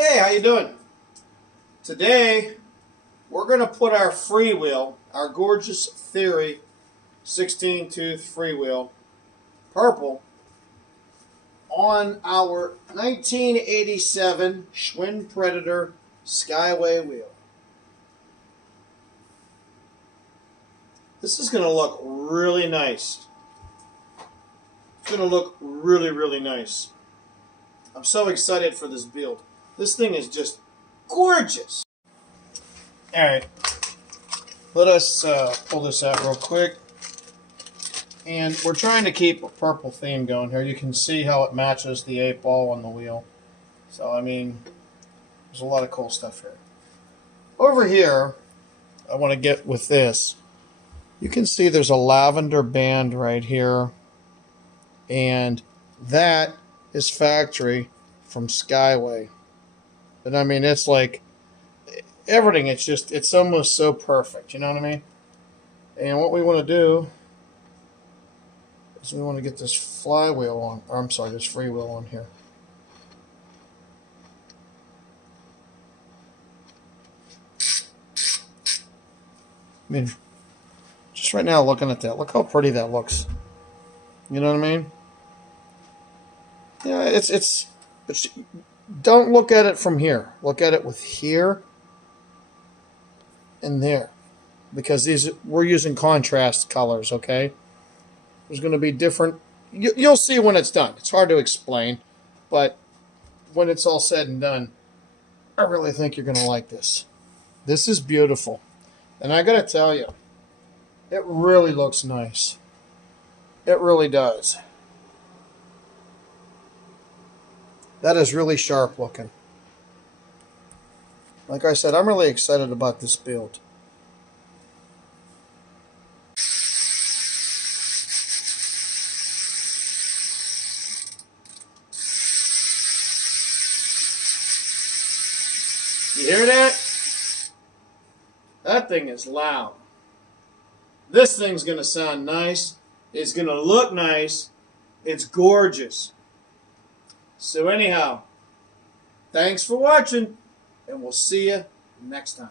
Hey, how you doing? Today, we're going to put our freewheel, our gorgeous Theory 16-tooth freewheel, purple, on our 1987 Schwinn Predator Skyway wheel. This is going to look really nice. It's going to look really, really nice. I'm so excited for this build. This thing is just gorgeous. All right, let us pull this out real quick. And we're trying to keep a purple theme going here. You can see how it matches the 8-ball on the wheel. So, I mean, there's a lot of cool stuff here. Over here, I want to get with this. You can see there's a lavender band right here. And that is factory from Skyway. And I mean, it's like everything. It's almost so perfect. You know what I mean? And what we want to do is we want to get this flywheel on, or I'm sorry, this freewheel on here. I mean, just right now looking at that, look how pretty that looks. You know what I mean? Yeah, it's don't look at it from here. Look at it with here and there, because we're using contrast colors. Okay, there's going to be different. You'll see when it's done. It's hard to explain, but when it's all said and done, I really think you're going to like this. This is beautiful, and I got to tell you, it really looks nice. It really does. That is really sharp looking. Like I said, I'm really excited about this build. You hear that? That thing is loud. This thing's going to sound nice. It's going to look nice. It's gorgeous. So anyhow, thanks for watching, and we'll see you next time.